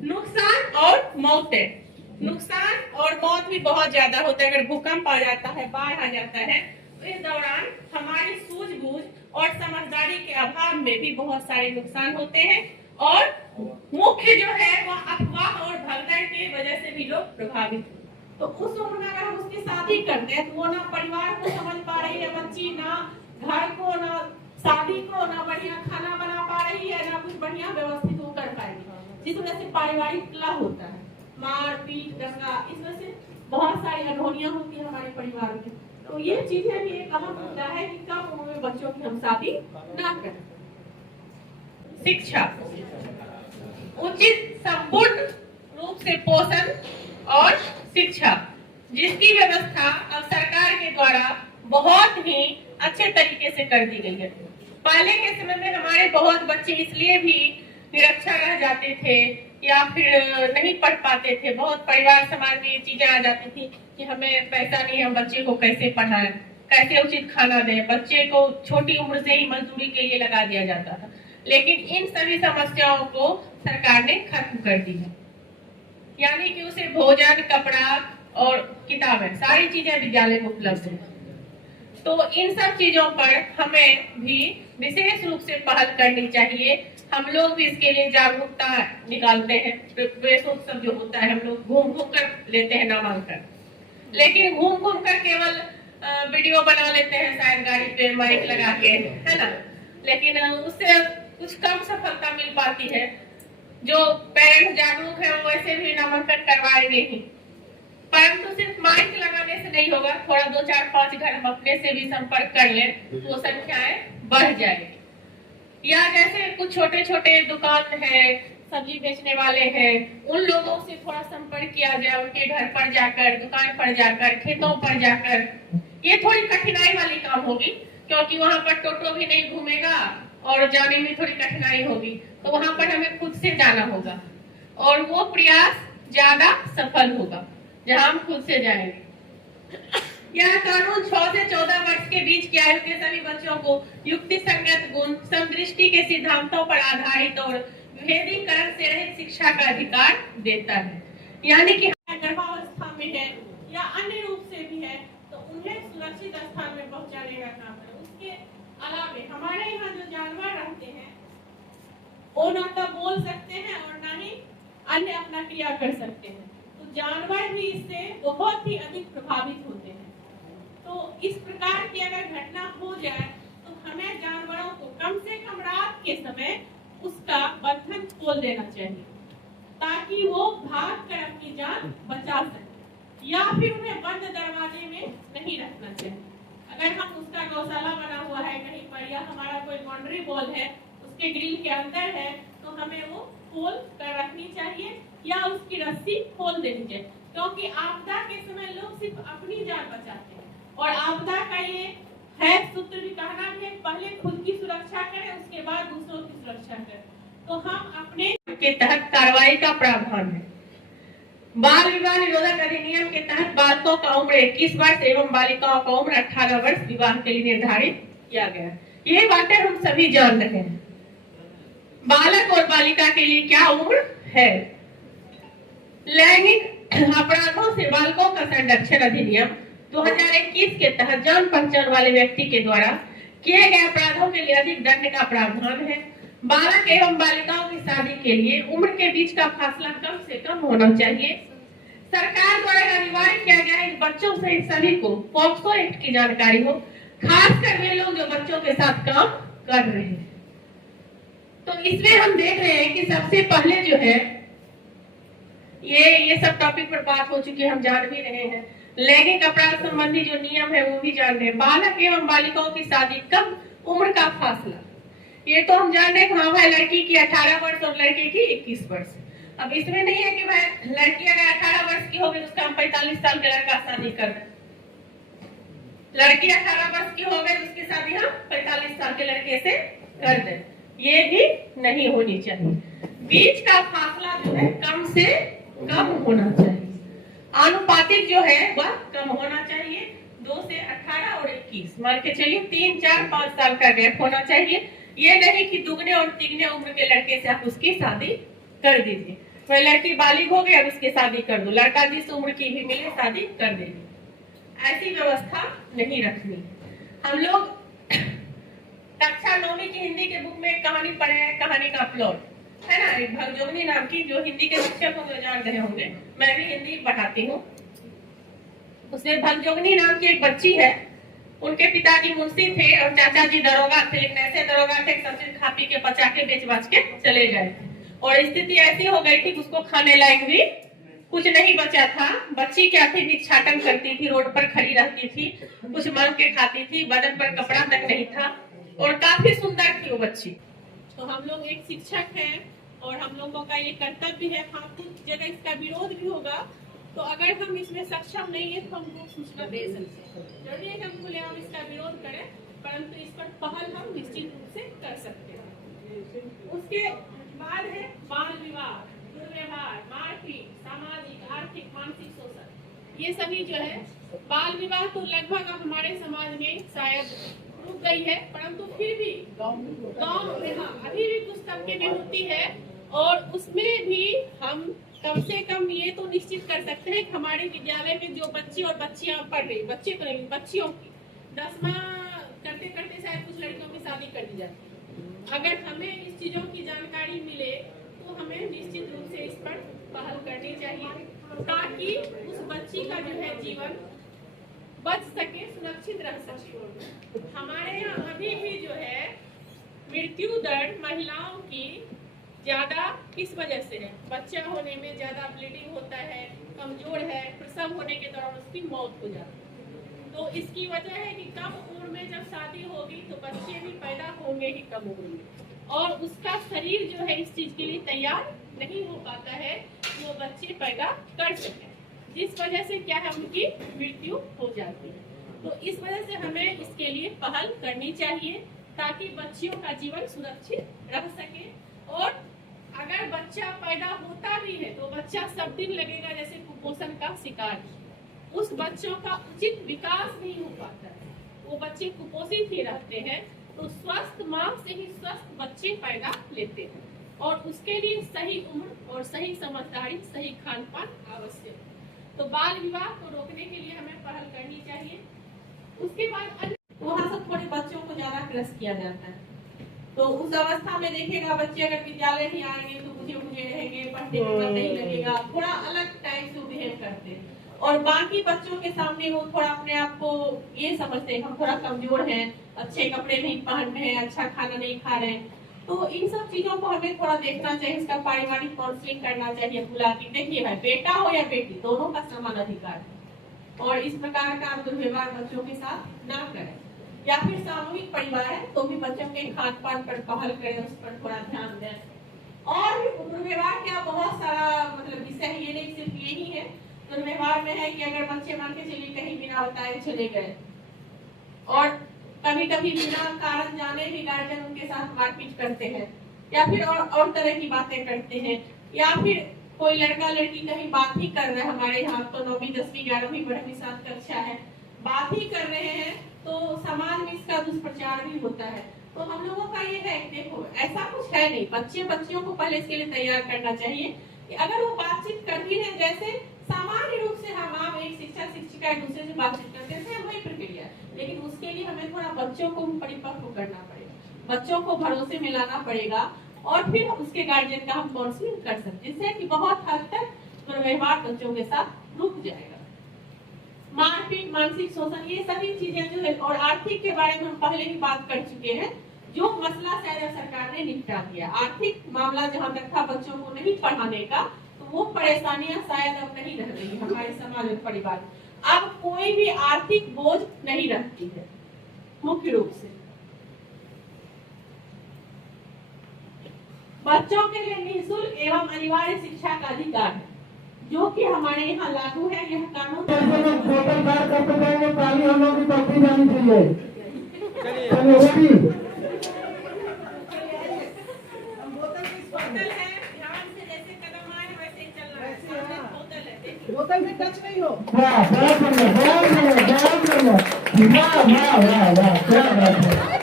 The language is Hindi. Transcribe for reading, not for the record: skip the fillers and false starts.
नुकसान और मौतें। नुकसान और मौत भी बहुत ज्यादा होता है। अगर भूकंप आ जाता है, बाढ़ आ जाता है, तो इस दौरान हमारी सूझबूझ और समझदारी के अभाव में भी बहुत सारे नुकसान होते हैं और मुख्य जो है वह अफवाह और भगदड़ के वजह से भी लोग प्रभावित हैं। तो उस उम्र में अगर हम उसकी शादी करते हैं तो वो ना परिवार को समझ पा रही है बच्ची, ना घर को, ना शादी को, ना बढ़िया खाना बना पा रही है, ना कुछ बढ़िया व्यवस्थित वो कर पाएगी, जिस वजह से पारिवारिक कलह होता है, मार पीट दंगा, इस वजह से बहुत सारी अनहोनियां होती है हमारे परिवार में। तो ये चीजें भी एक अहम मुद्दा है कि कम उम्र में बच्चों की हम शादी ना करें। शिक्षा, उचित संपूर्ण रूप से पोषण और शिक्षा, जिसकी व्यवस्था अब सरकार के द्वारा बहुत ही अच्छे तरीके से कर दी गई है। पहले के समय में हमारे बहुत बच्चे इसलिए भी निरक्षर रह जाते थे या फिर नहीं पढ़ पाते थे। बहुत परिवार समाज में ये चीजें आ जाती थी कि हमें पैसा नहीं, हम बच्चे को कैसे पढ़ाएं, कैसे उचित खाना दें, बच्चे को छोटी उम्र से ही मजदूरी के लिए लगा दिया जाता था। लेकिन इन सभी समस्याओं को सरकार ने खत्म कर दी है, यानी कि उसे भोजन, कपड़ा और किताबें, सारी चीजें विद्यालय में उपलब्ध है। तो इन सब चीजों पर हमें भी विशेष रूप से पहल करनी चाहिए। हम लोग भी इसके लिए जागरूकता निकालते हैं। प्रवेश उत्सव जो होता है हम लोग घूम घूम कर लेते हैं नामांकन, लेकिन घूम घूम कर केवल वीडियो बना लेते हैं, शायद गाड़ी पे माइक लगा के, है ना, लेकिन उससे कुछ कम सफलता मिल पाती है। जो पेरेंट्स जागरूक है वो वैसे भी नामांकन करवाएंगे ही, परंतु सिर्फ माइक लगाने से नहीं होगा। थोड़ा 2, 4, 5 घर हम अपने से भी संपर्क कर लें तो संख्याएं बढ़ जाएगी। या जैसे कुछ छोटे छोटे दुकान है, सब्जी बेचने वाले हैं, उन लोगों से थोड़ा संपर्क किया जाए, उनके घर पर जाकर, दुकान पर जाकर, खेतों पर जाकर। ये थोड़ी कठिनाई वाली काम होगी क्योंकि वहां पर टोटो भी नहीं घूमेगा और जाने में थोड़ी कठिनाई होगी, तो वहां पर हमें खुद से जाना होगा और वो प्रयास ज्यादा सफल होगा जहां हम खुद से जाएंगे। यह कानून 6 से 14 वर्ष के बीच की आयु के सभी बच्चों को युक्ति संगत गुण, समदृष्टि के सिद्धांतों पर आधारित और विभेदीकरण से रहित शिक्षा का अधिकार देता है। यानी कि गर्भावस्था में है या अन्य रूप से भी है तो उन्हें सुरक्षित स्थान में पहुंचाने का काम है। उसके अलावे हमारे यहाँ जो जानवर रहते हैं वो ना तो बोल सकते हैं और ना ही अन्य अपना क्रिया कर सकते हैं, तो जानवर भी इससे बहुत ही अधिक प्रभावित होते हैं। तो इस प्रकार की अगर घटना हो जाए तो हमें जानवरों को कम से कम रात के समय उसका बंधन खोल देना चाहिए ताकि वो भाग कर अपनी जान बचा सके, या फिर उन्हें बंद दरवाजे में नहीं रखना चाहिए। अगर हम उसका गौशाला बना हुआ है कहीं पर या हमारा कोई बाउंड्री वॉल है उसके ग्रिल के अंदर है तो हमें वो खोल कर रखनी चाहिए या उसकी रस्सी खोल देनी चाहिए, क्योंकि आपदा के समय लोग सिर्फ अपनी जान बचाते हैं और आपदा का ये है सूत्र भी कहना भी है, पहले खुद की सुरक्षा करें उसके बाद दूसरों की सुरक्षा करें। तो हम अपने के तहत कार्रवाई का प्रावधान है। बाल विवाह निरोधक अधिनियम के तहत बालकों का उम्र 21 वर्ष एवं बालिकाओं का उम्र 18 वर्ष विवाह के लिए निर्धारित किया गया। ये बातें हम सभी जान रहे हैं। बालक और बालिका के लिए क्या उम्र है? लैंगिक अपराधों से बालकों का संरक्षण अधिनियम 2021 के तहत जान पहचान वाले व्यक्ति के द्वारा किए गए अपराधों के लिए अधिक दंड का प्रावधान है। बालक एवं बालिकाओं की शादी के लिए उम्र के बीच का फासला कम से कम होना चाहिए। सरकार द्वारा अनिवार्य किया गया है कि बच्चों से सभी को पॉक्सो एक्ट की जानकारी हो, खासकर वे लोग जो बच्चों के साथ काम कर रहे हैं। तो इसमें हम देख रहे हैं कि सबसे पहले जो है ये सब टॉपिक पर बात हो चुकी है, हम जान भी रहे हैं। लैंगिक अपराध संबंधी जो नियम है वो भी जान रहे हैं। बालक एवं बालिकाओं की शादी कब, उम्र का फासला, ये तो हम जान रहे हैं। हाँ भाई, लड़की की 18 वर्ष और लड़के की 21 वर्ष। अब इसमें नहीं है कि भाई लड़की अगर 18 वर्ष की होगी तो उसका हम 45 साल के लड़का शादी कर दें, लड़की 18 वर्ष की हो गई तो उसकी शादी हम 45 साल के लड़के से कर दें, ये भी नहीं होनी चाहिए। बीच का फासला जो है कम से कम होना चाहिए, आनुपातिक जो है वह कम होना चाहिए। 2 से 18 और 21 मान के चलिए 3, 4, 5 साल का गैप होना चाहिए। ये नहीं कि दुगने और तिगने उम्र के लड़के से आप उसकी शादी कर दीजिए। वह लड़की बालिग हो गई अब उसकी शादी कर दो, लड़का जिस उम्र की भी मिले शादी कर देगी, ऐसी व्यवस्था नहीं रखनी। हम लोग कक्षा 9वीं की हिंदी के बुक में एक कहानी पढ़े हैं, कहानी का प्लॉट है ना, एक भगजोगनी नाम की, जो हिंदी के शिक्षक को जो जान रहे होंगे, मैं भी हिंदी पढ़ाती हूँ। उसमें भगजोगनी नाम की एक बच्ची है, उनके पिताजी मुंशी थे और चाचा जी दरोगा थे, लेकिन ऐसे दरोगा थे सब चीज खा पी के पचा के बेच बाच के चले गए और स्थिति ऐसी हो गई थी कि उसको खाने लायक भी कुछ नहीं बचा था। बच्ची क्या थी, भिक्षाटन करती थी, रोड पर खड़ी रहती थी, कुछ मांग के खाती थी, बदन पर कपड़ा तक नहीं था और काफी सुंदर थी वो बच्ची। तो हम लोग एक शिक्षक हैं और हम लोगों का ये कर्तव्य है, हाँ कुछ जगह इसका विरोध भी होगा, तो अगर हम इसमें सक्षम नहीं है तो हमको सूचना दे सकते हैं। जरूरी है कि हम खुलेआम इसका विरोध करें, परंतु इस पर पहल हम निश्चित रूप से कर सकते हैं। उसके बाद है बाल विवाह, दुर्व्यवहार, मारपीट, सामाजिक, आर्थिक, मानसिक शोषण, ये सभी जो है बाल विवाह तो लगभग हमारे समाज में शायद रुक गई है, परंतु फिर भी गाँव में हाँ अभी भी कुछ तबके में होती है और उसमें भी हम कम से कम ये तो निश्चित कर सकते हैं कि हमारे विद्यालय में जो बच्चे और बच्चियां पढ़ रही, बच्चे तो नहीं बच्चियों की 10वां करते करते शायद कुछ लड़कियों की शादी कर दी जाती है। अगर हमें इस चीजों की जानकारी मिले तो हमें निश्चित रूप से इस पर पहल करनी चाहिए ताकि उस बच्ची का जो है जीवन बच सके, सुरक्षित रह सके। हमारे यहाँ अभी भी जो है मृत्यु दर महिलाओं की ज्यादा किस वजह से है, बच्चा होने में ज्यादा ब्लीडिंग होता है, कमजोर है, प्रसव होने के दौरान उसकी मौत हो जाती है। तो इसकी वजह है कि कम उम्र में जब शादी होगी तो बच्चे भी पैदा होंगे ही कम उम्र में और उसका शरीर जो है इस चीज के लिए तैयार नहीं हो पाता है कि वो बच्चे पैदा कर सके, जिस वजह से क्या है उनकी मृत्यु हो जाती है। तो इस वजह से हमें इसके लिए पहल करनी चाहिए ताकि बच्चियों का जीवन सुरक्षित रह सके। और अगर बच्चा पैदा होता भी है तो बच्चा सब दिन लगेगा जैसे कुपोषण का शिकार, उस बच्चों का उचित विकास नहीं हो पाता है, वो बच्चे कुपोषित ही रहते हैं। तो स्वस्थ माँ से ही स्वस्थ बच्चे पैदा लेते हैं और उसके लिए सही उम्र और सही समझदारी, सही खान पान आवश्यक। तो बाल विवाह को रोकने के लिए हमें पहल करनी चाहिए। उसके बाद वहाँ से थोड़े बच्चों को ज्यादा क्रश किया जाता है, तो उस अवस्था में देखेगा बच्चे अगर विद्यालय ही आएंगे तो मुझे रहेंगे, पढ़ने में मन नहीं लगेगा, थोड़ा अलग टाइप से बिहेव करते हैं और बाकी बच्चों के सामने वो थोड़ा अपने आप को ये समझते हैं हम थोड़ा कमजोर हैं, अच्छे कपड़े नहीं पहन रहे हैं, अच्छा खाना नहीं खा रहे हैं। तो इन सब चीजों को हमें थोड़ा देखना चाहिए, इसका पारिवारिक काउंसलिंग करना चाहिए, बुला के देखिए भाई बेटा हो या बेटी दोनों का समान अधिकार है और इस प्रकार का दुर्व्यवहार बच्चों के साथ ना करें। या फिर सामूहिक परिवार है तो भी बच्चों के खान पान पर पहल करें, उस पर थोड़ा ध्यान दें। और दुर्व्यवहार क्या बहुत सारा मतलब विषय है, ये नहीं सिर्फ यही है। दुर्व्यवहार में है कि अगर बच्चे मान के चलिए कहीं बिना बताए चले गए और कभी कभी बिना कारण जाने भी गार्जियन उनके साथ मारपीट करते हैं या फिर और तरह की बातें करते हैं, या फिर कोई लड़का लड़की कहीं बात ही कर रहे हैं, हमारे यहाँ तो 9वीं 10वीं 11वीं 12वीं 7 कक्षा है, बात ही कर रहे हैं तो समाज में इसका दुष्प्रचार भी होता है। तो हम लोगों का ये है देखो ऐसा कुछ है नहीं, बच्चियों को पहले इसके लिए तैयार करना चाहिए कि अगर वो बातचीत कर भी रहे जैसे सामान्य रूप से हम आप एक शिक्षक शिक्षिका एक दूसरे से बातचीत करते हैं वही प्रक्रिया, लेकिन उसके लिए हमें थोड़ा बच्चों को परिपक्व करना पड़ेगा, बच्चों को भरोसे में लाना पड़ेगा और फिर उसके गार्जियन का हम काउंसलिंग कर सकते हैं, जिससे कि बहुत हद तक दुर्व्यवहार बच्चों के साथ रुक जाएगा। मारपीट, मानसिक शोषण, ये सभी चीजें जो है और आर्थिक के बारे में हम पहले ही बात कर चुके हैं, जो मसला शायद सरकार ने निपटा दिया। आर्थिक मामला जहाँ तक था बच्चों को नहीं पढ़ाने का, तो वो परेशानियां शायद अब नहीं रह रही हमारे समाज और परिवार। अब कोई भी आर्थिक बोझ नहीं रहती है मुख्य रूप से। बच्चों के लिए निःशुल्क एवं अनिवार्य शिक्षा का अधिकार है जो कि हमारे यहाँ लागू है। यह कानून बोतल में टच नहीं हो। वाह वाह वाह वाह वाह वाह वाह वाह वाह।